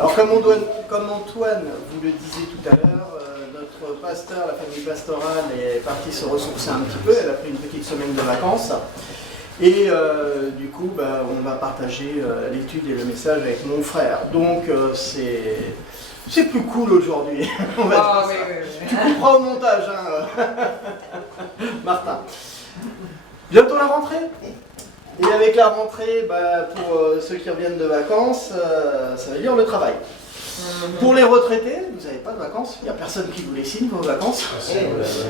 Alors comme Antoine vous le disait tout à l'heure, notre pasteur, la famille pastorale est partie se ressourcer un petit peu, elle a pris une petite semaine de vacances. Et du coup, on va partager l'étude et le message avec mon frère. Donc c'est plus cool aujourd'hui. On va dire ça. Oui. Tu comprends au montage, hein, Martin. Bientôt la rentrée. Et avec la rentrée, pour ceux qui reviennent de vacances, ça veut dire le travail. Pour les retraités, vous n'avez pas de vacances, il n'y a personne qui vous les signe vos vacances.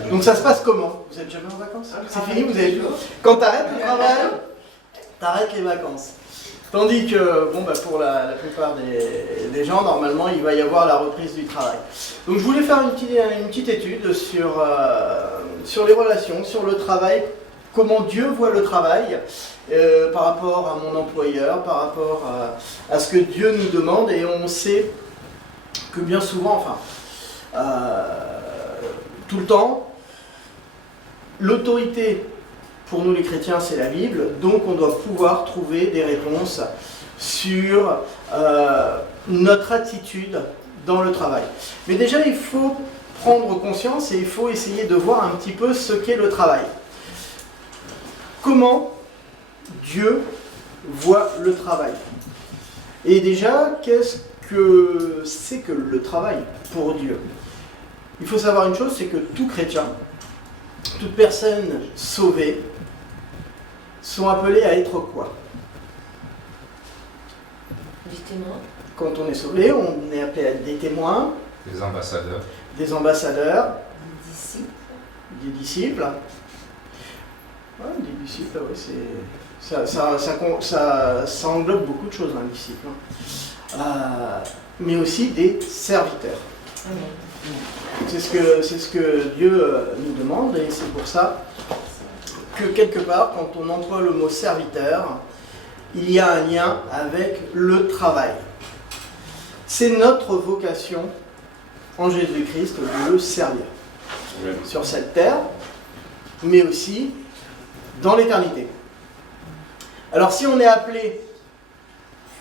Donc ça se passe comment? Vous n'êtes jamais en vacances? C'est fini, vous avez quand tu arrêtes le travail, tu arrêtes les vacances. Tandis que, pour la plupart des gens, normalement, il va y avoir la reprise du travail. Donc je voulais faire une petite étude sur les relations, sur le travail, comment Dieu voit le travail par rapport à mon employeur, par rapport à ce que Dieu nous demande. Et on sait que bien souvent, tout le temps, l'autorité pour nous les chrétiens, c'est la Bible, donc on doit pouvoir trouver des réponses sur notre attitude dans le travail. Mais déjà, il faut prendre conscience et il faut essayer de voir un petit peu ce qu'est le travail. Comment Dieu voit le travail? Et déjà, qu'est-ce que c'est que le travail pour Dieu? Il faut savoir une chose, c'est que tout chrétien, toute personne sauvée, sont appelés à être quoi? Des témoins. Quand on est sauvé, on est appelé à être des témoins. Des ambassadeurs. Des ambassadeurs. Des disciples. Des disciples. Ouais, des disciples, ouais, ça englobe beaucoup de choses, un disciple. Mais aussi des serviteurs. C'est ce que Dieu nous demande, et c'est pour ça que quelque part, quand on emploie le mot serviteur, il y a un lien avec le travail. C'est notre vocation en Jésus-Christ de le servir. Sur cette terre, mais aussi dans l'éternité. Alors si on est appelé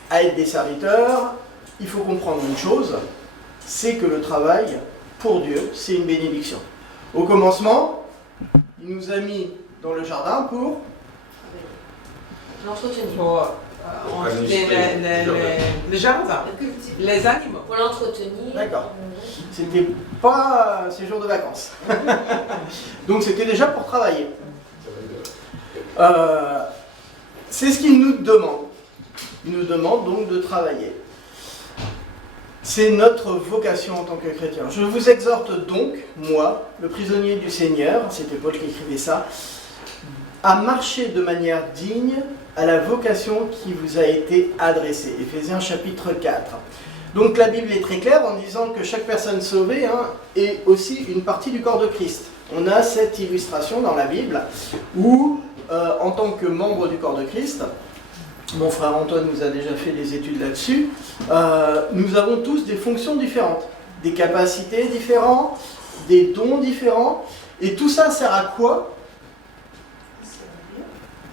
à être des serviteurs, il faut comprendre une chose, c'est que le travail, pour Dieu, c'est une bénédiction. Au commencement, il nous a mis dans le jardin pour l'entretenir. Pour le jardin, les animaux. Pour l'entretenir. D'accord. C'était pas un séjour de vacances. Donc c'était déjà pour travailler. C'est ce qu'il nous demande. Il nous demande donc de travailler. C'est notre vocation en tant que chrétien. Je vous exhorte donc, moi, le prisonnier du Seigneur, c'était Paul qui écrivait ça, à marcher de manière digne à la vocation qui vous a été adressée. Éphésiens chapitre 4. Donc la Bible est très claire en disant que chaque personne sauvée est aussi une partie du corps de Christ. On a cette illustration dans la Bible où, en tant que membre du corps de Christ, mon frère Antoine nous a déjà fait des études là-dessus, nous avons tous des fonctions différentes, des capacités différentes, des dons différents, et tout ça sert à quoi?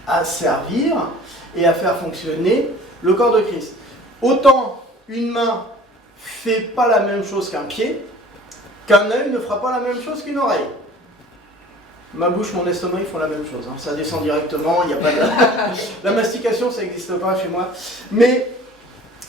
À servir et à faire fonctionner le corps de Christ. Autant une main ne fait pas la même chose qu'un pied, qu'un œil ne fera pas la même chose qu'une oreille. Ma bouche, mon estomac, ils font la même chose. Ça descend directement, il n'y a pas de... La mastication, ça n'existe pas chez moi. Mais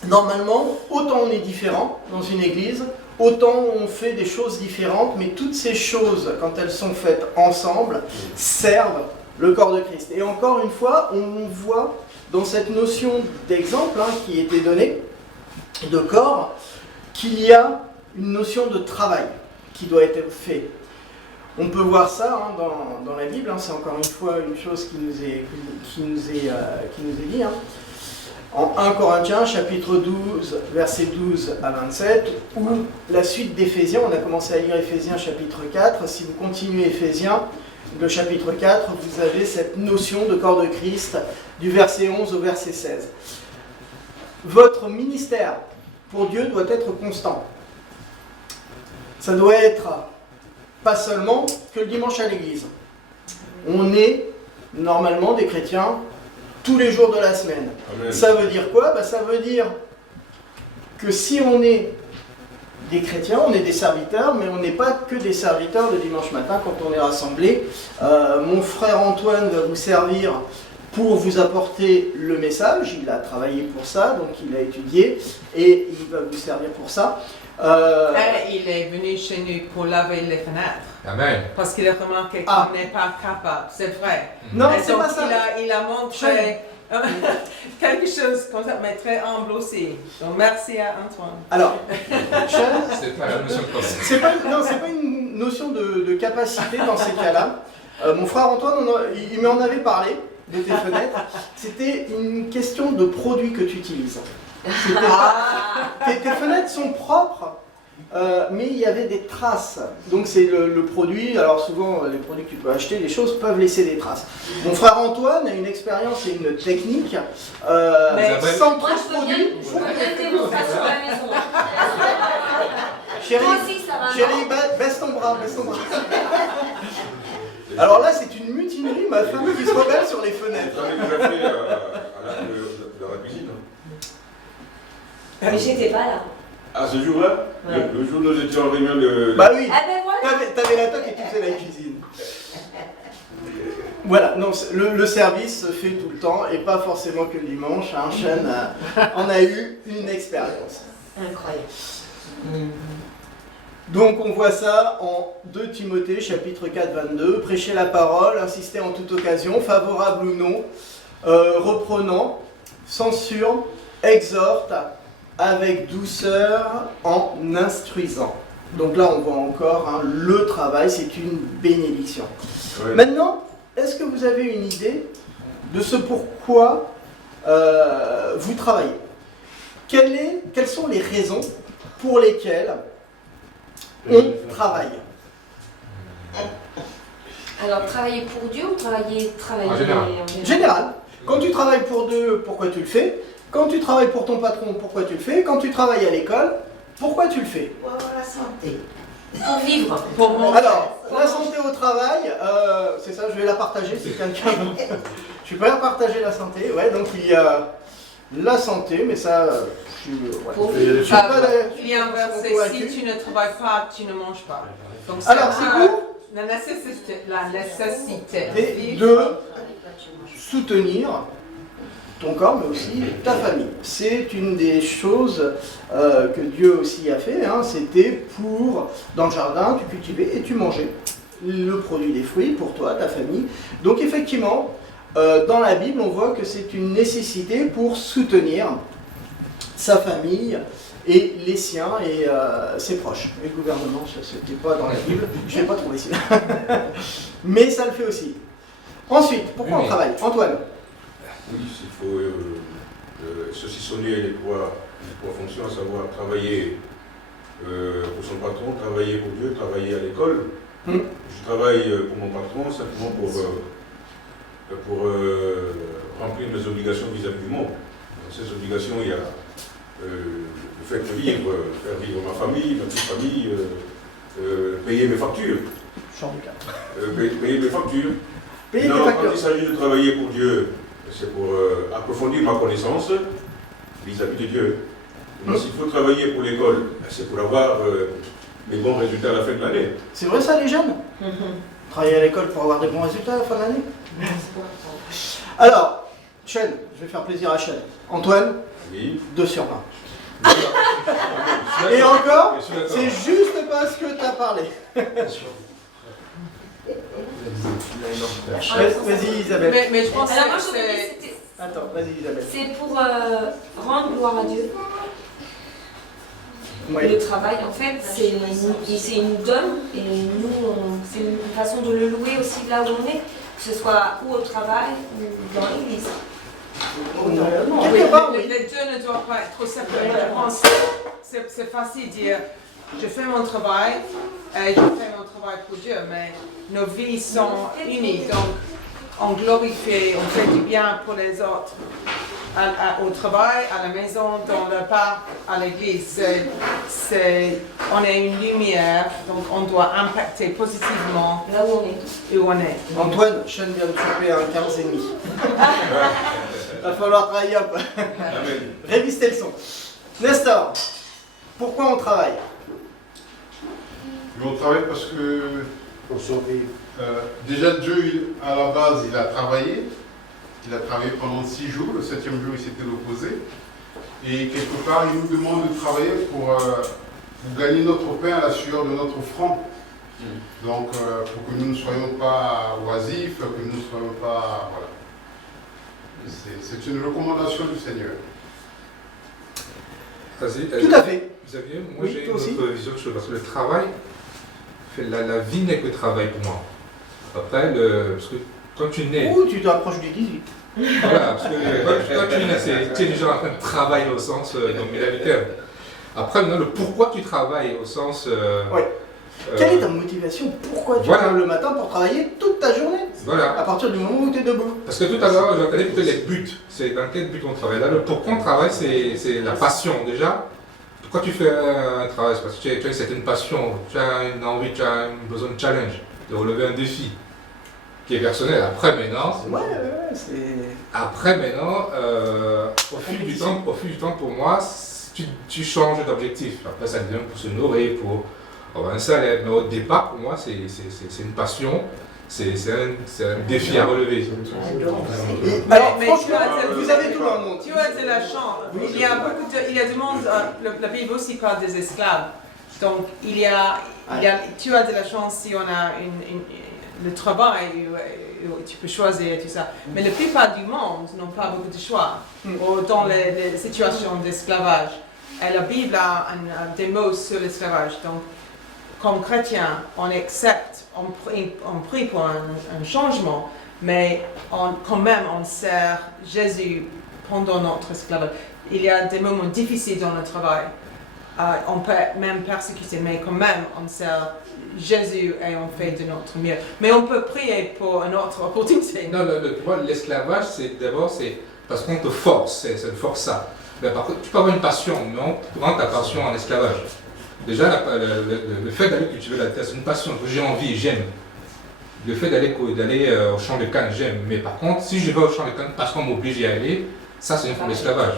normalement, autant on est différent dans une église, autant on fait des choses différentes, mais toutes ces choses, quand elles sont faites ensemble, servent le corps de Christ. Et encore une fois, on voit dans cette notion d'exemple qui était donnée, de corps, qu'il y a une notion de travail qui doit être fait. On peut voir ça dans la Bible, c'est encore une fois une chose qui nous est dit. En 1 Corinthiens, chapitre 12, versets 12 à 27, ou la suite d'Éphésiens, on a commencé à lire Éphésiens chapitre 4, si vous continuez Éphésiens, le chapitre 4, vous avez cette notion de corps de Christ, du verset 11 au verset 16. Votre ministère pour Dieu doit être constant. Ça doit être pas seulement que le dimanche à l'église. On est normalement des chrétiens tous les jours de la semaine. Amen. Ça veut dire quoi? Ça veut dire que si on est des chrétiens, on est des serviteurs, mais on n'est pas que des serviteurs le dimanche matin quand on est rassemblés. Mon frère Antoine va vous servir pour vous apporter le message. Il a travaillé pour ça, donc il a étudié, et il va vous servir pour ça. Il est venu chez nous pour laver les fenêtres. Amen. Parce qu'il a remarqué qu'on n'est pas capable, c'est vrai. Non, Et c'est donc, pas ça. il a montré quelque chose comme ça, mais très humble aussi. Donc merci à Antoine. Alors, Sean, C'est pas la notion de procès. c'est pas une notion de capacité dans ces cas-là. Mon frère Antoine, il m'en avait parlé de tes fenêtres. C'était une question de produit que tu utilises. Tes fenêtres sont propres, mais il y avait des traces. Donc c'est le produit. Alors souvent, les produits que tu peux acheter, les choses peuvent laisser des traces. Mon frère Antoine a une expérience et une technique sans Moi, trop je de veux bien produits. une démonstration à la maison. Chérie, Moi aussi, ça va. chérie, baisse ton bras, baisse ton bras. Alors là, c'est une mutinerie, ma femme qui se rebelle sur les fenêtres. J'en ai déjà fait dans la cuisine. Mais j'étais pas là. À ce jour-là, Ouais. le jour où nous étions en réunion de... Bah oui, Ah ben voilà. t'avais la toque et tu faisais la cuisine. Voilà, non, le service se fait tout le temps et pas forcément que le dimanche. Hein. Sean en a eu une expérience. Incroyable. Donc on voit ça en 2 Timothée chapitre 4, 22. Prêcher la parole, insister en toute occasion, favorable ou non, reprenant, censure, exhorte, avec douceur, en instruisant. Donc là on voit encore hein, le travail, c'est une bénédiction. Ouais. Maintenant, est-ce que vous avez une idée de ce pourquoi vous travaillez? Quelles sont les raisons pour lesquelles on travaille? Alors, travailler pour Dieu ou travailler En général. Général. Quand tu travailles pour Dieu, pourquoi tu le fais? Quand tu travailles pour ton patron, pourquoi tu le fais? Quand tu travailles à l'école, pourquoi tu le fais? Pour avoir la santé. Pour vivre. Pour moi, Alors, la santé au travail, c'est ça, je vais la partager si quelqu'un veut. Je suis prêt à partager la santé, ouais, donc il y a la santé, mais ça, je suis pas il y a un verset, convaincu. si tu ne travailles pas, tu ne manges pas. Donc, Alors, c'est pour la nécessité de soutenir ton corps, mais aussi ta famille. C'est une des choses que Dieu aussi a fait. Hein, c'était pour, dans le jardin, tu cultivais et tu mangeais le produit des fruits pour toi, ta famille. Donc effectivement, dans la Bible, on voit que c'est une nécessité pour soutenir sa famille et les siens et ses proches. Et le gouvernement, ça c'était pas dans la Bible, je l'ai pas trouvé ici. Mais ça le fait aussi. Ensuite, pourquoi Oui, on travaille? Antoine? Oui, il faut saucissonner les trois fonctions, à savoir travailler pour son patron, travailler pour Dieu, travailler à l'école. Je travaille pour mon patron simplement pour remplir mes obligations vis-à-vis du monde. Dans ces obligations, il y a le fait de vivre, faire vivre ma famille, ma petite famille, payer mes factures. Payer mes factures. Payer tes Non, factures. quand il s'agit de travailler pour Dieu, c'est pour approfondir ma connaissance vis-à-vis de Dieu. Mais s'il faut travailler pour l'école, c'est pour avoir des bons résultats à la fin de l'année. C'est vrai ça les jeunes? Travailler à l'école pour avoir des bons résultats à la fin de l'année? Alors, Sean, je vais faire plaisir à Sean. Antoine, Oui. 2 sur 20. Et encore, Je suis d'accord. c'est juste parce que tu as parlé. Vas-y Isabelle. Mais je pense Alors, moi, que je me dis, c'est... c'était- Attends, vas-y Isabelle. c'est pour rendre gloire à Dieu. Ouais. Le travail, en fait, c'est une donne et nous, c'est une façon de le louer aussi là où on est, que ce soit ou au travail ou dans l'église. Quelque part, oui. Les deux ne doivent pas être trop séparés. Je pense que c'est facile de dire je fais mon travail et je fais mon travail pour Dieu, mais nos vies sont unies. Donc, on glorifie, on fait du bien pour les autres. Au travail, à la maison, dans le parc, à l'église. On est une lumière, donc on doit impacter positivement Là où on est. où on est. Antoine, Sean vient de choper un 15,5. Va falloir travailler un peu. Amen. Réviser le son. Nestor, pourquoi on travaille? On travaille parce que Pour survivre. déjà Dieu, à la base, il a travaillé. Il a travaillé pendant 6 jours. Le 7e jour, il s'était reposé. Et quelque part, il nous demande de travailler pour gagner notre pain à la sueur de notre front. Donc, pour que nous ne soyons pas oisifs, que nous ne soyons pas... Voilà. C'est une recommandation du Seigneur. Tout à fait. Xavier, moi Oui, j'ai une toi aussi. autre vision de chose, parce que le travail, la vie n'est que travail pour moi. Après, parce que quand tu nais, Ouh, tu t'approches du 18. voilà, parce que quand tu nais, tu es déjà en train de travailler au sens nominal du terme. Après, maintenant, le pourquoi tu travailles au sens... Ouais. Quelle est ta motivation? Pourquoi tu Voilà. te lèves le matin pour travailler toute ta journée? Voilà. À partir du moment où tu es debout. Parce que tout à l'heure, j'entendais plutôt les buts. C'est dans quel but on travaille. Là, le pourquoi on travaille, c'est la passion. Déjà, pourquoi tu fais un travail? C'est parce que tu as une certaine passion, tu as une envie, tu as un besoin de challenge, de relever un défi qui est personnel. Après, maintenant, c'est... Après, maintenant, au fil du temps, pour moi, tu changes d'objectif. Après, ça devient pour se nourrir, pour avoir un salaire. Mais au départ, pour moi, c'est une passion, c'est un défi à relever. Alors, Mais franchement, tu as- vous avez tout dans le monde. Tu as de la chance. Il y a beaucoup de, il y a du monde, la Bible aussi parle des esclaves. Donc, tu as de la chance si on a le travail, où tu peux choisir et tout ça. Mais la plupart du monde n'ont pas beaucoup de choix dans les situations d'esclavage. Et la Bible a des mots sur l'esclavage. Donc, comme chrétien, on accepte, on prie pour un changement, mais quand même on sert Jésus pendant notre esclavage. Il y a des moments difficiles dans le travail. On peut même persécuter, mais quand même on sert Jésus et on fait de notre mieux. Mais on peut prier pour une autre opportunité. Non, l'esclavage, c'est d'abord parce qu'on te force, c'est une force ça. Mais par contre, tu peux avoir une passion, mais on rend ta passion en esclavage. Déjà, le fait d'aller cultiver la terre, c'est une passion que j'ai envie, j'aime. Le fait d'aller au champ de canne, j'aime. Mais par contre, si je vais au champ de canne parce qu'on m'oblige d'y aller, ça c'est une forme d'esclavage.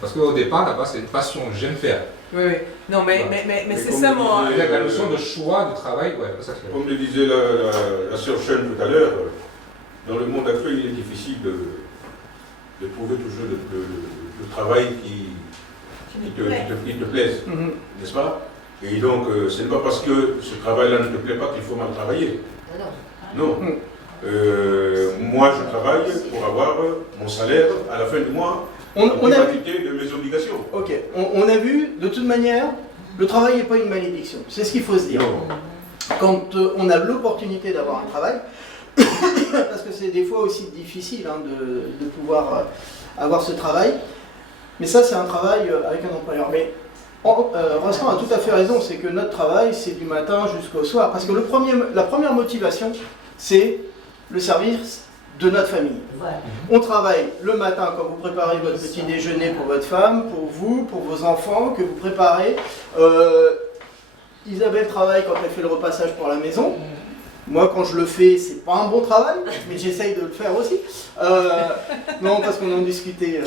Parce qu'au départ, là-bas, c'est une passion, j'aime faire. Oui, oui. Non, mais c'est comme seulement... vous La notion de choix, de travail, ouais, ça c'est... Comme le disait la sœur Chen tout à l'heure, dans le monde actuel, il est difficile de trouver toujours le travail qui te plaise, n'est-ce pas? Et donc, ce n'est pas parce que ce travail-là ne te plaît pas qu'il faut mal travailler. Non. Moi, je travaille pour avoir mon salaire à la fin du mois, On a vu, qualité de mes obligations. ok, on a vu, de toute manière, le travail n'est pas une malédiction. C'est ce qu'il faut se dire. Non. Quand on a l'opportunité d'avoir un travail, parce que c'est des fois aussi difficile de pouvoir avoir ce travail, mais ça c'est un travail avec un employeur. Mais Vincent a tout à fait raison, c'est que notre travail c'est du matin jusqu'au soir, parce que la première motivation c'est le service de notre famille. On travaille le matin quand vous préparez votre petit déjeuner pour votre femme, pour vous, pour vos enfants, que vous préparez. Isabelle travaille quand elle fait le repassage pour la maison. Moi, quand je le fais, c'est pas un bon travail, mais j'essaye de le faire aussi. Non, parce qu'on en discutait.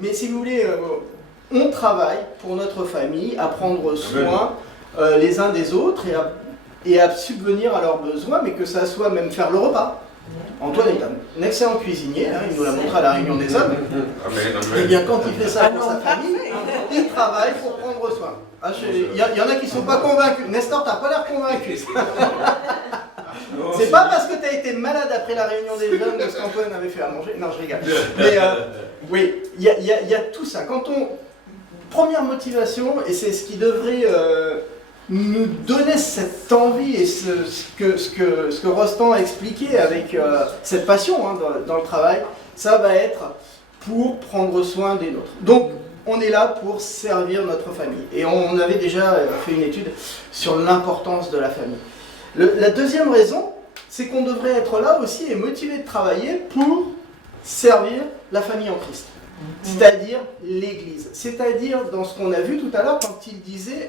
Mais si vous voulez, on travaille pour notre famille, à prendre soin les uns des autres et à subvenir à leurs besoins, mais que ça soit même faire le repas. Antoine est un excellent cuisinier, hein, il nous l'a montré à la réunion des hommes. Et bien quand il fait ça pour sa famille, il travaille pour prendre soin. Il y en a qui ne sont pas convaincus. Nestor, tu n'as pas l'air convaincu. C'est pas parce que tu as été malade après la réunion des hommes de ce qu'Antoine avait fait à manger. Non, je rigole. Mais oui, il y a tout ça. Première motivation, et c'est ce qui devrait nous donner cette envie et ce que Rostand a expliqué avec cette passion dans le travail, ça va être pour prendre soin des nôtres. Donc, on est là pour servir notre famille. Et on avait déjà fait une étude sur l'importance de la famille. La deuxième raison, c'est qu'on devrait être là aussi et motivé de travailler pour servir la famille en Christ. C'est-à-dire l'Église. C'est-à-dire dans ce qu'on a vu tout à l'heure quand il disait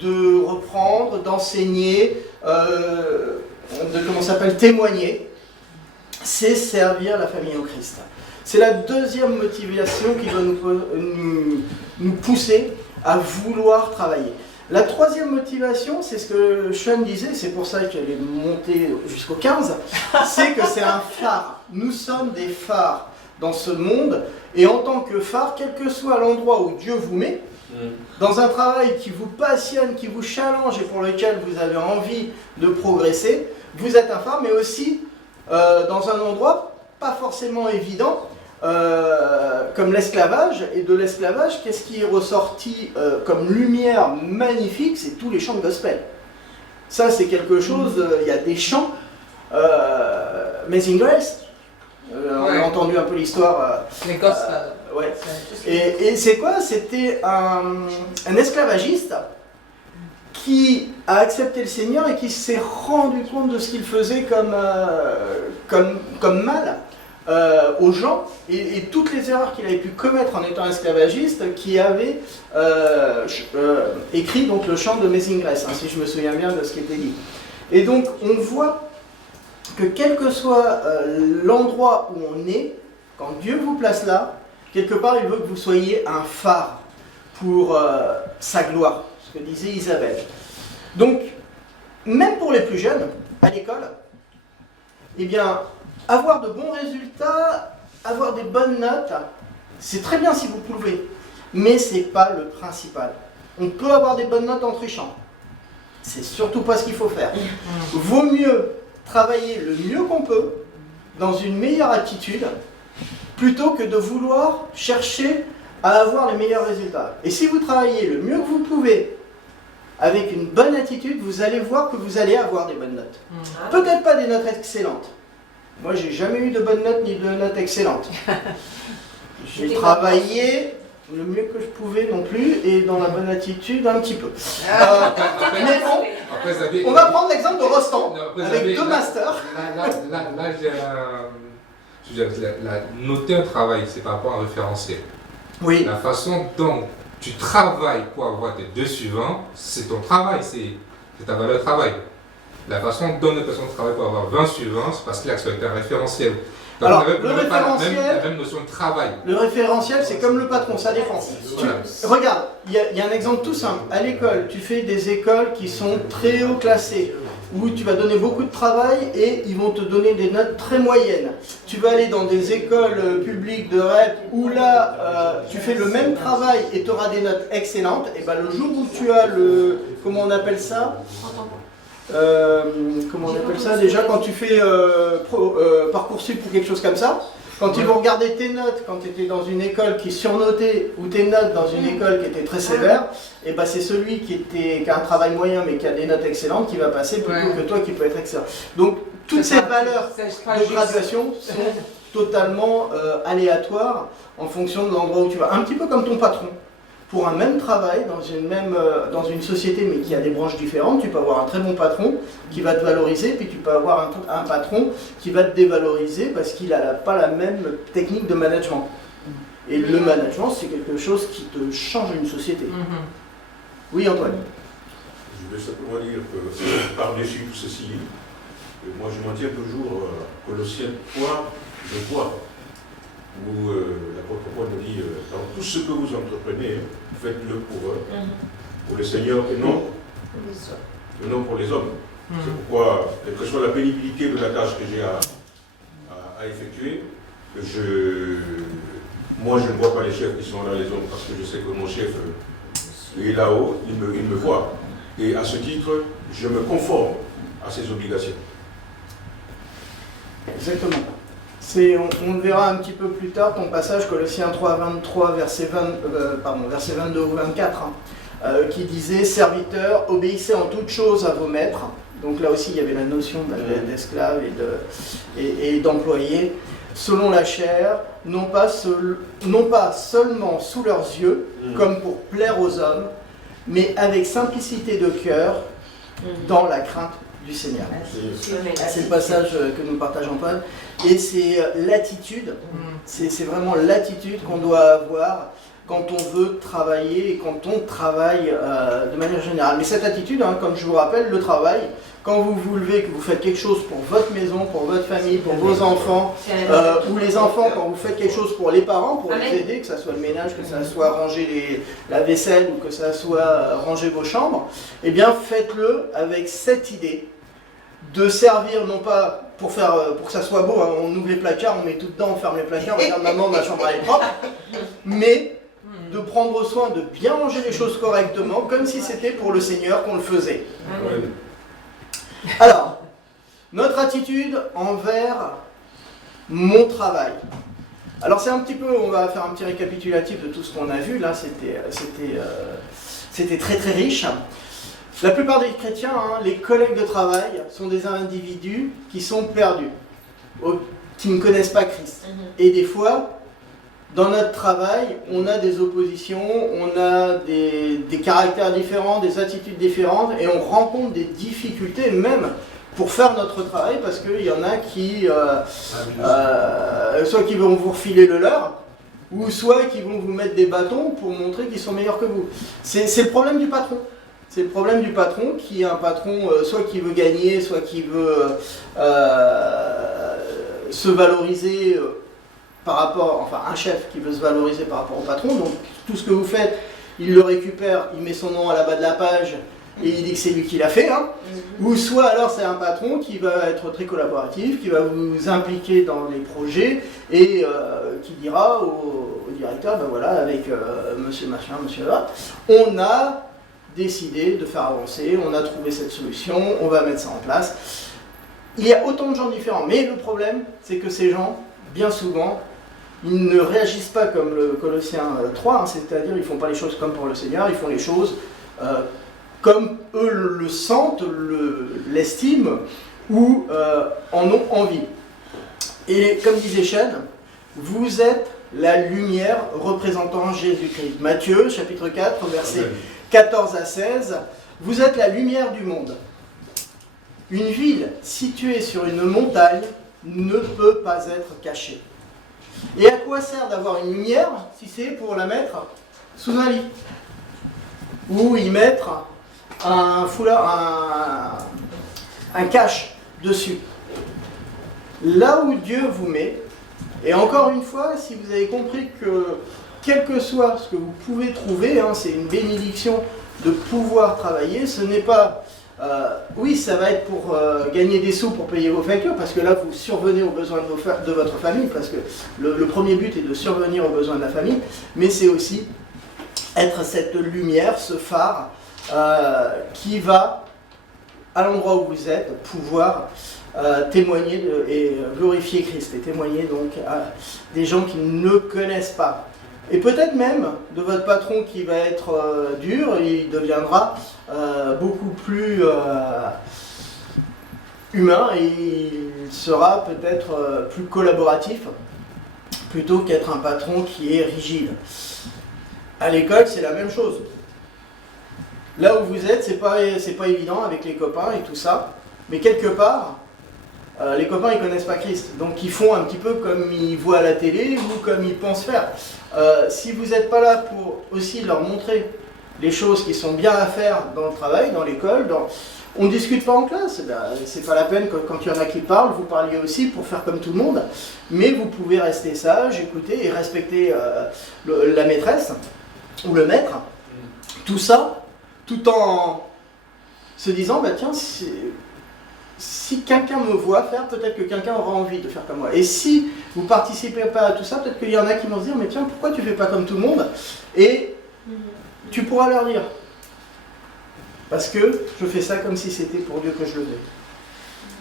de reprendre, d'enseigner, témoigner, c'est servir la famille en Christ. C'est la deuxième motivation qui doit nous pousser à vouloir travailler. La troisième motivation, c'est ce que Sean disait, c'est pour ça qu'elle est montée jusqu'au 15, c'est que c'est un phare. Nous sommes des phares dans ce monde, et en tant que phare, quel que soit l'endroit où Dieu vous met, dans un travail qui vous passionne, qui vous challenge et pour lequel vous avez envie de progresser, vous êtes un phare, mais aussi dans un endroit pas forcément évident, comme l'esclavage. Et de l'esclavage, qu'est-ce qui est ressorti comme lumière magnifique? C'est tous les chants de gospel. Ça, c'est quelque chose, il y a des chants, Amazing Grace, on a entendu un peu l'histoire. Les gospels. Ouais. Et c'est quoi? C'était un esclavagiste qui a accepté le Seigneur et qui s'est rendu compte de ce qu'il faisait comme mal aux gens et toutes les erreurs qu'il avait pu commettre en étant esclavagiste, qui avait écrit donc le chant de Amazing Grace, si je me souviens bien de ce qui était dit. Et donc on voit que quel que soit l'endroit où on est, quand Dieu vous place là, quelque part il veut que vous soyez un phare pour sa gloire, ce que disait Isabelle. Donc, même pour les plus jeunes, à l'école, eh bien, avoir de bons résultats, avoir des bonnes notes, c'est très bien si vous pouvez, mais ce n'est pas le principal. On peut avoir des bonnes notes en trichant. C'est surtout pas ce qu'il faut faire. Vaut mieux travailler le mieux qu'on peut, dans une meilleure attitude, plutôt que de vouloir chercher à avoir les meilleurs résultats. Et si vous travaillez le mieux que vous pouvez, avec une bonne attitude, vous allez voir que vous allez avoir des bonnes notes. Peut-être pas des notes excellentes. Moi, j'ai jamais eu de bonnes notes ni de notes excellentes. J'ai travaillé le mieux que je pouvais non plus, et dans la bonne attitude un petit peu. Mais bon, on va prendre l'exemple de Rostand, avec deux masters. Là, j'ai noter un travail, c'est par rapport à un référentiel. Oui. La façon dont tu travailles pour avoir tes 2 suivants, c'est ton travail, c'est ta valeur de travail. La façon dont une personne travaille pour avoir 20 suivants, c'est parce qu'il a accepté un référentiel. Donc alors, on n'avait pas la même notion de travail. Le référentiel, c'est comme le patron, ça dépend. Voilà. Regarde, il y a un exemple tout simple. À l'école, tu fais des écoles qui sont très haut classées, où tu vas donner beaucoup de travail et ils vont te donner des notes très moyennes. Tu vas aller dans des écoles publiques de REP où là, tu fais le même travail et tu auras des notes excellentes. Et ben, le jour où tu as le... Comment on appelle ça ? Comment on appelle ça déjà quand tu fais Parcoursup ou quelque chose comme ça, quand ils vont regarder tes notes quand tu étais dans une école qui surnotait ou tes notes dans une école qui était très sévère, et ben c'est celui qui a un travail moyen mais qui a des notes excellentes qui va passer plutôt que toi qui peut être excellent. Donc toutes ces valeurs de graduation sont totalement aléatoires en fonction de l'endroit où tu vas, un petit peu comme ton patron. Pour un même travail, dans une société mais qui a des branches différentes, tu peux avoir un très bon patron qui va te valoriser, puis tu peux avoir un patron qui va te dévaloriser parce qu'il n'a pas la même technique de management. Et le management, c'est quelque chose qui te change une société. Oui, Antoine. Je veux simplement dire que par-dessus tout ceci, moi je m'en tiens toujours à Colossiens 3, je vois, où l'apôtre Paul nous dit dans tout ce que vous entreprenez, faites-le pour le Seigneur et non pour les hommes. C'est pourquoi, quelle que soit la pénibilité de la tâche que j'ai à effectuer, moi je ne vois pas les chefs qui sont là, les hommes, parce que je sais que mon chef est là-haut, il me voit. Et à ce titre, je me conforme à ses obligations. Exactement. On le verra un petit peu plus tard, ton passage Colossiens 3, 23, verset 22 ou 24, qui disait « Serviteurs, obéissez en toutes choses à vos maîtres ». Donc là aussi, il y avait la notion d'esclave et d'employé. Selon la chair, non pas seulement sous leurs yeux, comme pour plaire aux hommes, mais avec simplicité de cœur, dans la crainte du Seigneur. C'est le passage que nous partage Antoine. Et c'est l'attitude, c'est vraiment l'attitude qu'on doit avoir quand on veut travailler et quand on travaille de manière générale. Mais cette attitude, hein, comme je vous rappelle, le travail, quand vous vous levez, que vous faites quelque chose pour votre maison, pour votre famille, pour vos enfants, ou les enfants, quand vous faites quelque chose pour les parents, pour les aider, que ce soit le ménage, que ce soit ranger la vaisselle ou que ce soit ranger vos chambres, eh bien faites-le avec cette idée de servir, non pas pour que ça soit beau, hein, on ouvre les placards, on met tout dedans, on ferme les placards, on regarde maman, ma chambre elle est propre, mais de prendre soin de bien ranger les choses correctement, comme si c'était pour le Seigneur qu'on le faisait. Amen. Alors, notre attitude envers mon travail. Alors c'est un petit peu, on va faire un petit récapitulatif de tout ce qu'on a vu, là c'était très très riche. La plupart des chrétiens, hein, les collègues de travail, sont des individus qui sont perdus, qui ne connaissent pas Christ. Et des fois, dans notre travail, on a des oppositions, on a des caractères différents, des attitudes différentes, et on rencontre des difficultés même pour faire notre travail, parce qu'il y en a qui, soit qui vont vous refiler le leur, ou soit qui vont vous mettre des bâtons pour montrer qu'ils sont meilleurs que vous. C'est le problème du patron. C'est le problème du patron, qui est un patron soit qui veut gagner, soit qui veut se valoriser par rapport, enfin un chef qui veut se valoriser par rapport au patron. Donc tout ce que vous faites, il le récupère, il met son nom à la bas de la page et il dit que c'est lui qui l'a fait. Hein. Ou soit alors c'est un patron qui va être très collaboratif, qui va vous impliquer dans les projets et qui dira au directeur, ben voilà, avec monsieur machin, monsieur là, on a décidé de faire avancer, on a trouvé cette solution, on va mettre ça en place. Il y a autant de gens différents, mais le problème, c'est que ces gens, bien souvent, ils ne réagissent pas comme le Colossiens 3, hein, c'est-à-dire ils ne font pas les choses comme pour le Seigneur, ils font les choses comme eux le sentent, l'estiment ou en ont envie. Et comme disait Chêne, vous êtes la lumière représentant Jésus-Christ. Matthieu, chapitre 4, verset 14 à 16, vous êtes la lumière du monde. Une ville située sur une montagne ne peut pas être cachée. Et à quoi sert d'avoir une lumière si c'est pour la mettre sous un lit? Ou y mettre un foulard, un cache dessus. Là où Dieu vous met, et encore une fois, si vous avez compris que quel que soit ce que vous pouvez trouver, hein, c'est une bénédiction de pouvoir travailler, ce n'est pas... oui, ça va être pour gagner des sous pour payer vos factures, parce que là, vous survenez aux besoins de votre famille, parce que le premier but est de survenir aux besoins de la famille, mais c'est aussi être cette lumière, ce phare, qui va, à l'endroit où vous êtes, pouvoir témoigner et glorifier Christ, et témoigner donc à des gens qui ne le connaissent pas. Et peut-être même de votre patron qui va être dur, il deviendra beaucoup plus humain et il sera peut-être plus collaboratif plutôt qu'être un patron qui est rigide. À l'école, c'est la même chose. Là où vous êtes, c'est pas évident avec les copains et tout ça, mais quelque part, les copains ils connaissent pas Christ, donc ils font un petit peu comme ils voient à la télé ou comme ils pensent faire. Si vous n'êtes pas là pour aussi leur montrer les choses qui sont bien à faire dans le travail, dans l'école, on ne discute pas en classe, c'est pas la peine que quand il y en a qui parlent, vous parliez aussi pour faire comme tout le monde, mais vous pouvez rester sage, écouter et respecter la maîtresse ou le maître, tout ça, tout en se disant, bah tiens, si quelqu'un me voit faire, peut-être que quelqu'un aura envie de faire comme moi. Et si vous ne participez pas à tout ça, peut-être qu'il y en a qui vont se dire, mais tiens, pourquoi tu ne fais pas comme tout le monde? Et tu pourras leur dire, parce que je fais ça comme si c'était pour Dieu que je le fais.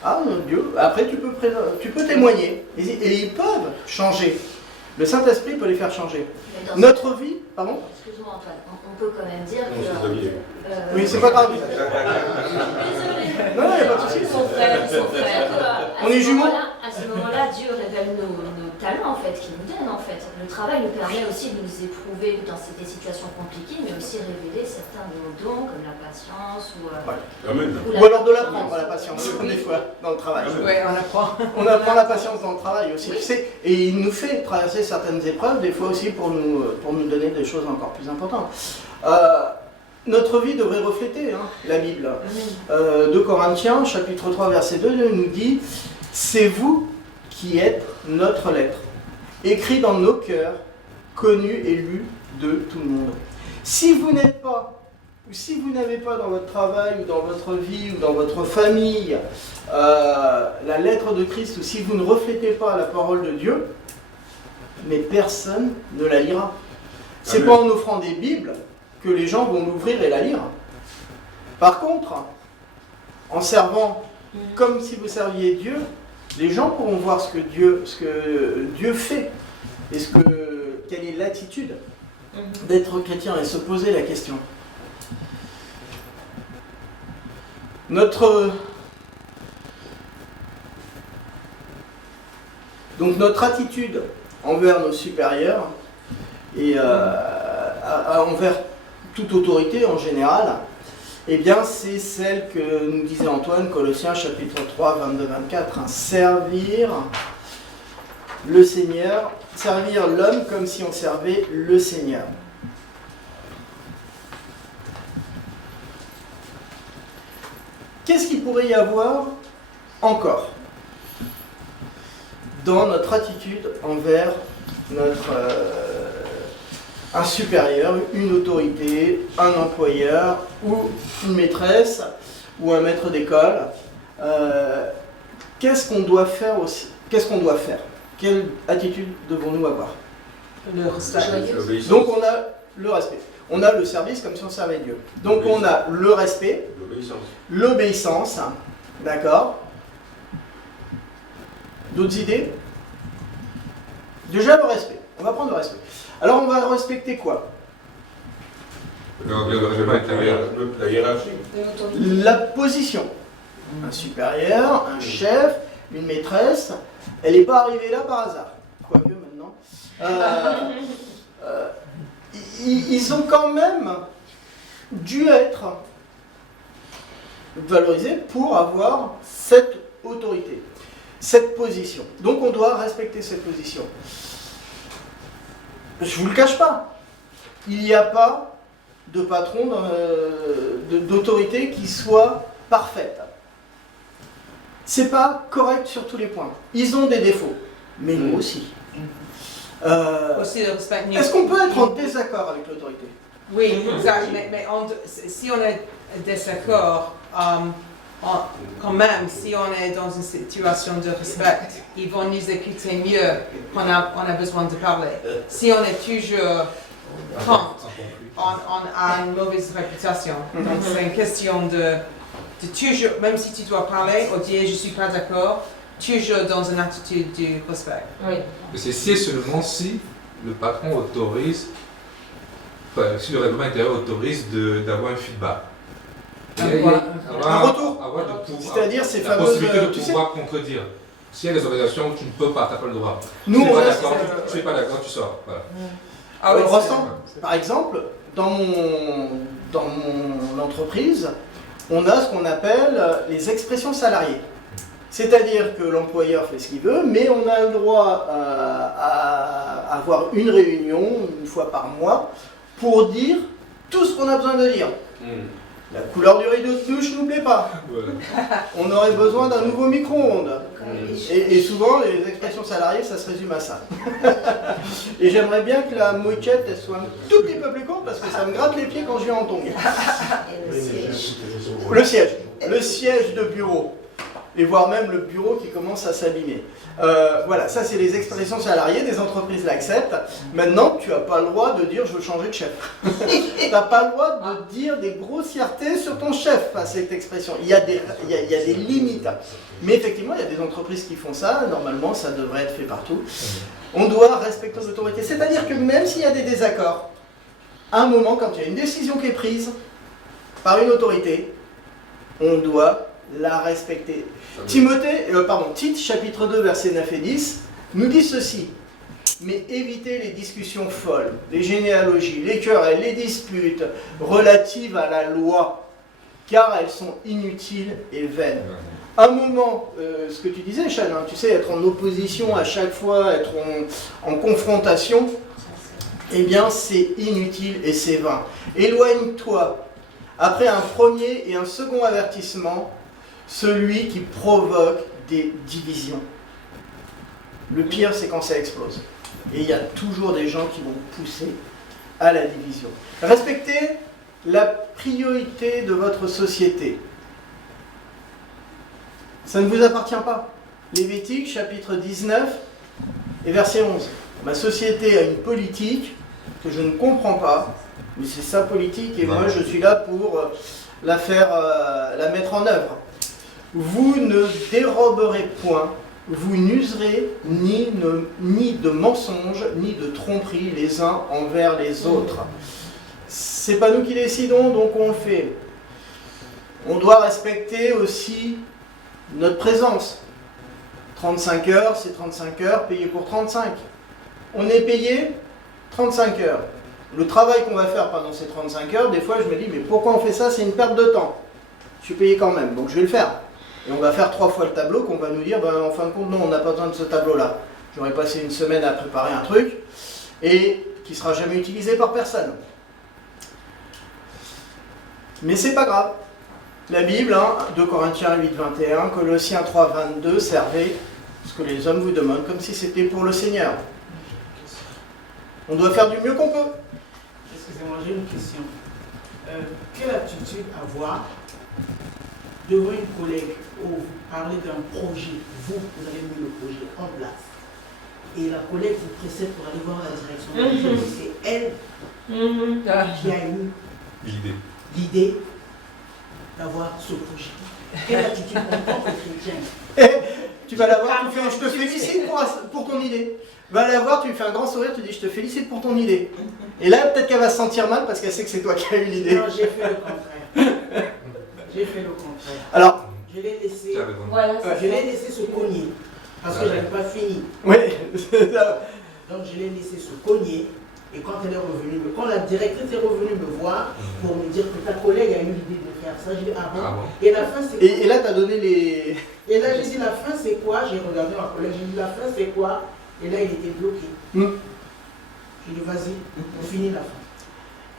Ah mon Dieu, après tu peux témoigner, et ils peuvent changer. Le Saint-Esprit peut les faire changer. Notre vie, pardon? Excuse-moi Antoine, on peut quand même dire que... oui, c'est pas grave. Non, il n'y a pas de souci. On est jumeaux. À ce moment-là, Dieu révèle nos talent en fait, qu'il nous donne en fait. Le travail nous permet aussi de nous éprouver dans des situations compliquées, mais aussi révéler certains de nos dons, comme la patience ou Amen. Ou alors de l'apprendre, la patience, des fois, dans le travail. Oui, on apprend. On apprend la patience dans le travail aussi, tu sais, et il nous fait traverser certaines épreuves, des fois aussi pour nous donner des choses encore plus importantes. Notre vie devrait refléter la Bible. 2 Corinthiens, chapitre 3, verset 2, nous dit « C'est vous qui êtes notre lettre, écrit dans nos cœurs, connu et lu de tout le monde. » Si vous n'êtes pas, ou si vous n'avez pas dans votre travail, ou dans votre vie, ou dans votre famille, la lettre de Christ, ou si vous ne reflétez pas la parole de Dieu, mais personne ne la lira. C'est pas en offrant des Bibles que les gens vont l'ouvrir et la lire. Par contre, en servant comme si vous serviez Dieu, les gens pourront voir ce que Dieu fait et quelle est l'attitude d'être chrétien et se poser la question. Donc notre attitude envers nos supérieurs et envers toute autorité en général, eh bien c'est celle que nous disait Antoine, Colossiens chapitre 3, 22-24, servir le Seigneur, servir l'homme comme si on servait le Seigneur. Qu'est-ce qu'il pourrait y avoir encore dans notre attitude envers un supérieur, une autorité, un employeur ou une maîtresse ou un maître d'école? Qu'est-ce qu'on doit faire aussi? Qu'est-ce qu'on doit faire? Quelle attitude devons-nous avoir? Le respect. Donc on a le respect. On a le service comme si on servait Dieu. Donc on a le respect, l'obéissance, d'accord? D'autres idées? Déjà le respect. On va prendre le respect. Alors on va respecter quoi? La hiérarchie. La position. Un supérieur, un chef, une maîtresse, elle n'est pas arrivée là par hasard. Quoique maintenant. Ils ont quand même dû être valorisés pour avoir cette autorité, cette position. Donc on doit respecter cette position. Je ne vous le cache pas, il n'y a pas de patron d'autorité qui soit parfaite. C'est pas correct sur tous les points. Ils ont des défauts, mais nous aussi. Aussi le respect. Est-ce qu'on peut être en désaccord avec l'autorité? Oui, exact. Mais si on est en désaccord, quand même, si on est dans une situation de respect, ils vont nous écouter mieux quand on a besoin de parler. Si on est toujours contre, on a une mauvaise réputation. Donc c'est une question de toujours, même si tu dois parler ou dire je ne suis pas d'accord, toujours dans une attitude de respect. Oui. Mais c'est si et seulement si le patron autorise, enfin, si le règlement intérieur autorise d'avoir un feedback. Un retour. C'est-à-dire ces la fameuses... possibilité de pouvoir contredire. S'il y a des organisations où tu ne peux pas, tu n'as pas le droit. Nous, tu n'es on pas a- d'accord, tu n'es pas d'accord, tu sors. Voilà. Ah oui, Ressent, par exemple, dans mon entreprise, on a ce qu'on appelle les expressions salariées. C'est-à-dire que l'employeur fait ce qu'il veut, mais on a le droit à avoir une réunion, une fois par mois, pour dire tout ce qu'on a besoin de dire. La couleur du rideau de douche nous plaît pas. Voilà. On aurait besoin d'un nouveau micro-ondes. Et souvent, les expressions salariées, ça se résume à ça. Et j'aimerais bien que la moquette, elle soit un tout petit peu plus courte, parce que ça me gratte les pieds quand je viens en tongue. Le siège de bureau. Et voire même le bureau qui commence à s'abîmer. Voilà, ça c'est les expressions salariées, des entreprises l'acceptent. Maintenant, tu n'as pas le droit de dire je veux changer de chef. Tu n'as pas le droit de dire des grossièretés sur ton chef à cette expression. Il y a des limites. Mais effectivement, il y a des entreprises qui font ça. Normalement, ça devrait être fait partout. On doit respecter l'autorité. C'est-à-dire que même s'il y a des désaccords, à un moment, quand il y a une décision qui est prise par une autorité, on doit la respecter. Tite, chapitre 2, versets 9 et 10, nous dit ceci. Mais évitez les discussions folles, les généalogies, les querelles, les disputes relatives à la loi, car elles sont inutiles et vaines. Un moment, ce que tu disais, Chan, hein, tu sais, être en opposition à chaque fois, être en confrontation, eh bien c'est inutile et c'est vain. Éloigne-toi, après un premier et un second avertissement, celui qui provoque des divisions. Le pire, c'est quand ça explose. Et il y a toujours des gens qui vont pousser à la division. Respectez la priorité de votre société. Ça ne vous appartient pas. Lévitique, chapitre 19 et verset 11. Ma société a une politique que je ne comprends pas, mais c'est sa politique et moi je suis là pour la mettre en œuvre. Vous ne déroberez point, vous n'userez ni de mensonges, ni de tromperies les uns envers les autres. C'est pas nous qui décidons, donc on le fait. On doit respecter aussi notre présence. 35 heures, c'est 35 heures, payé pour 35. On est payé 35 heures. Le travail qu'on va faire pendant ces 35 heures, des fois je me dis, mais pourquoi on fait ça? C'est une perte de temps. Je suis payé quand même, donc je vais le faire. Et on va faire 3 fois le tableau qu'on va nous dire, ben, en fin de compte, non, on n'a pas besoin de ce tableau-là. J'aurais passé une semaine à préparer un truc, et qui ne sera jamais utilisé par personne. Mais c'est pas grave. La Bible, 2 Corinthiens 8, 21, Colossiens 3, 22, servez ce que les hommes vous demandent comme si c'était pour le Seigneur. On doit faire du mieux qu'on peut. Excusez-moi, j'ai une question. Quelle attitude avoir devant une collègue où vous parlez d'un projet, vous avez mis le projet en place, et la collègue vous précède pour aller voir la direction, c'est elle qui a eu l'idée d'avoir ce projet. Quelle attitude en tant que chrétien? Tu vas la voir, tu fais, je te félicite pour ton idée. Va la voir, tu lui fais un grand sourire, tu dis je te félicite pour ton idée. Et là, peut-être qu'elle va se sentir mal parce qu'elle sait que c'est toi qui as eu l'idée. Non, j'ai fait le contraire. J'ai fait le contraire. Alors, je l'ai laissé, Voilà, je l'ai laissé se cogner parce que je n'avais pas fini. oui, Donc je l'ai laissé se cogner. Et quand elle est revenue, quand la directrice est revenue me voir pour me dire que ta collègue a eu l'idée de faire ça, j'ai dit ah bon. Et la fin c'est quoi? Et là, tu as donné les. Et là j'ai dit la fin c'est quoi? J'ai regardé ma collègue, j'ai dit la fin c'est quoi? Et là il était bloqué. J'ai dit vas-y, on finit la fin.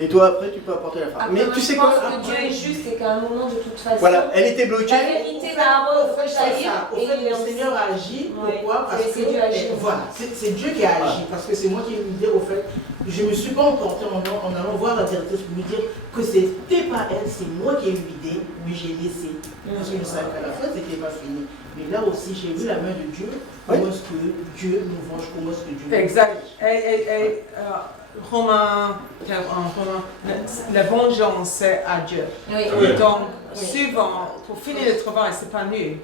Et toi, après, tu peux apporter la fin. Après, Mais moi, tu sais je quoi? pense que Dieu est juste et qu'à un moment, de toute façon, Voilà, elle était la bloquée. vérité va Au fait, le Seigneur a agi. Pourquoi? Parce que Dieu agit. voilà, c'est Dieu qui a agi. Parce que c'est moi qui ai eu l'idée. Au fait, je ne me suis pas emporté en allant voir la directrice pour lui dire que c'était pas elle, c'est moi qui ai eu l'idée, mais j'ai laissé. Parce que je savais qu'à la fin, c'était pas fini. Mais là aussi, j'ai vu la main de Dieu. Comment est-ce que Dieu nous venge? Comment est-ce que Dieu nous venge? Exact. Romain, la vengeance, c'est à Dieu. Oui. Donc, souvent, pour finir le travail, c'est pas nous.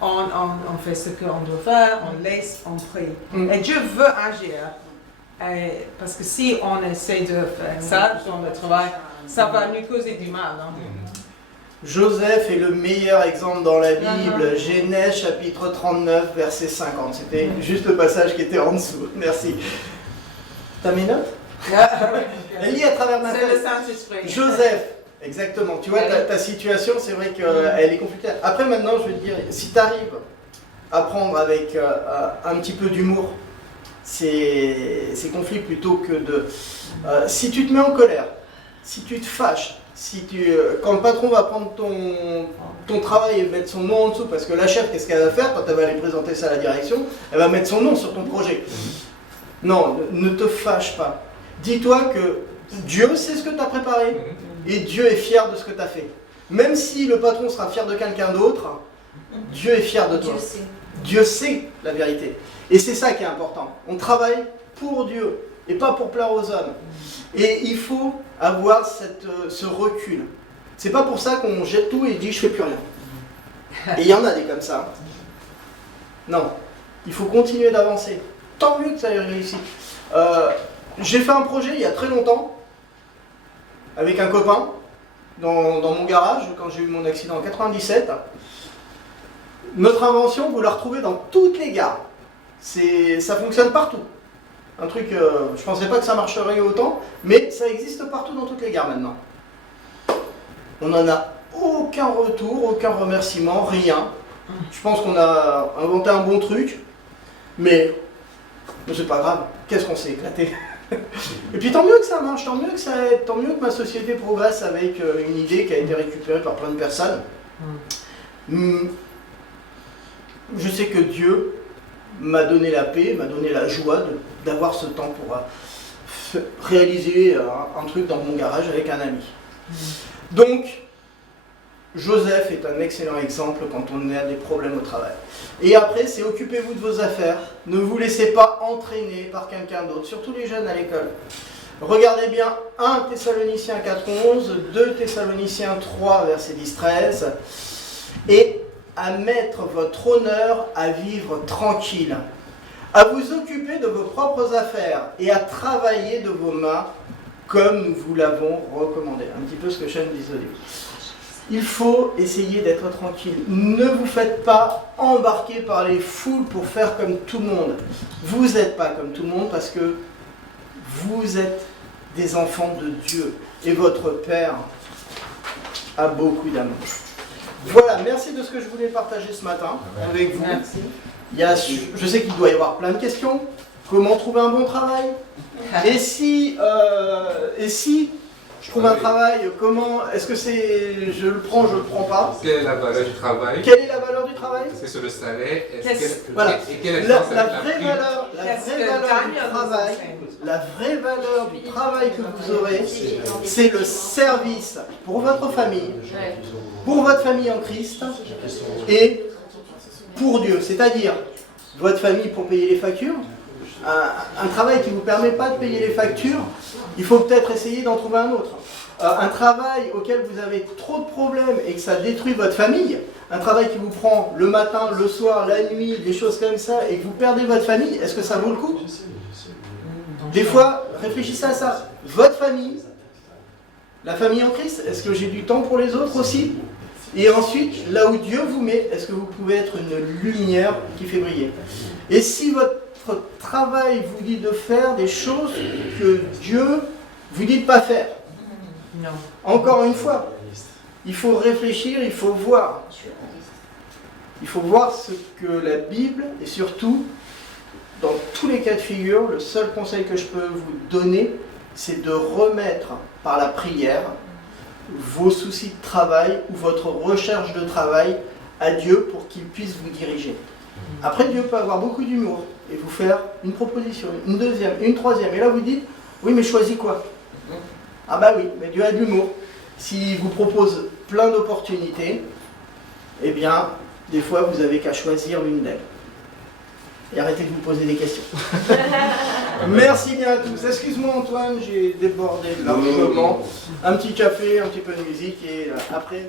On fait ce qu'on doit faire, on laisse, on prie. Et Dieu veut agir. Parce que si on essaie de faire ça dans le travail, ça va nous causer du mal. Hein. Joseph est le meilleur exemple dans la Bible. Genèse chapitre 39, verset 50. C'était juste le passage qui était en dessous. Merci. T'as mes notes? Elle lit à travers ma C'est tête. le Saint-Esprit. Joseph, exactement. Tu vois, ta situation, c'est vrai qu'elle est compliquée. Après, maintenant, je vais te dire, si tu arrives à prendre avec un petit peu d'humour ces conflits plutôt que de... si tu te mets en colère, si tu te fâches, quand le patron va prendre ton travail et mettre son nom en dessous, parce que la chef, qu'est-ce qu'elle va faire quand elle va aller présenter ça à la direction? Elle va mettre son nom sur ton projet. Non, ne te fâche pas. Dis-toi que Dieu sait ce que tu as préparé et Dieu est fier de ce que tu as fait. Même si le patron sera fier de quelqu'un d'autre, Dieu est fier de toi. Dieu sait la vérité. Et c'est ça qui est important. On travaille pour Dieu et pas pour plaire aux hommes. Et il faut avoir ce recul. C'est pas pour ça qu'on jette tout et dit je fais plus rien. Et il y en a des comme ça. Non, il faut continuer d'avancer. Tant mieux que ça ait réussi. J'ai fait un projet il y a très longtemps avec un copain dans mon garage quand j'ai eu mon accident en 97. Notre invention, vous la retrouvez dans toutes les gares. Ça fonctionne partout. Un truc, je pensais pas que ça marcherait autant, mais ça existe partout dans toutes les gares maintenant. On n'en a aucun retour, aucun remerciement, rien. Je pense qu'on a inventé un bon truc, mais c'est pas grave. Qu'est-ce qu'on s'est éclaté. Et puis tant mieux que ça marche, tant mieux que ma société progresse avec une idée qui a été récupérée par plein de personnes. Je sais que Dieu m'a donné la paix, m'a donné la joie d'avoir ce temps pour réaliser un truc dans mon garage avec un ami. Donc, Joseph est un excellent exemple quand on a des problèmes au travail. Et après, c'est occupez-vous de vos affaires. Ne vous laissez pas entraîner par quelqu'un d'autre, surtout les jeunes à l'école. Regardez bien 1 Thessaloniciens 4:11, 2 Thessaloniciens 3, verset 10-13. Et à mettre votre honneur à vivre tranquille, à vous occuper de vos propres affaires et à travailler de vos mains comme nous vous l'avons recommandé. Un petit peu ce que Sean disait au début. Il faut essayer d'être tranquille. Ne vous faites pas embarquer par les foules pour faire comme tout le monde. Vous n'êtes pas comme tout le monde parce que vous êtes des enfants de Dieu. Et votre Père a beaucoup d'amour. Voilà, merci de ce que je voulais partager ce matin avec vous. Merci. Je sais qu'il doit y avoir plein de questions. Comment trouver un bon travail? Et si je trouve un travail, comment, est-ce que c'est, je le prends pas? Quelle est la valeur du travail? Quelle est la valeur du travail? Est-ce que c'est le salaire? Voilà. Et quelle est La la vraie valeur du travail que vous aurez, c'est le service pour votre famille en Christ et pour Dieu. C'est-à-dire, votre famille pour payer les factures, un travail qui ne vous permet pas de payer les factures, il faut peut-être essayer d'en trouver un autre. Un travail auquel vous avez trop de problèmes et que ça détruit votre famille, un travail qui vous prend le matin, le soir, la nuit, des choses comme ça, et que vous perdez votre famille, est-ce que ça vaut le coup? Des fois, réfléchissez à ça. Votre famille, la famille en Christ, est-ce que j'ai du temps pour les autres aussi? Et ensuite, là où Dieu vous met, est-ce que vous pouvez être une lumière qui fait briller? Et si votre travail vous dit de faire des choses que Dieu vous dit de ne pas faire, Non. encore une fois, il faut réfléchir, il faut voir. Il faut voir ce que la Bible, et surtout, dans tous les cas de figure, le seul conseil que je peux vous donner, c'est de remettre par la prière vos soucis de travail ou votre recherche de travail à Dieu pour qu'il puisse vous diriger. Après, Dieu peut avoir beaucoup d'humour et vous faire une proposition, une deuxième, une troisième. Et là, vous dites, oui, mais choisis quoi? Ah bah oui, mais Dieu a de l'humour. S'il vous propose plein d'opportunités, eh bien, des fois, vous avez qu'à choisir l'une d'elles. Et arrêtez de vous poser des questions. Merci bien à tous. Excuse-moi Antoine, j'ai débordé largement. Un petit café, un petit peu de musique et après...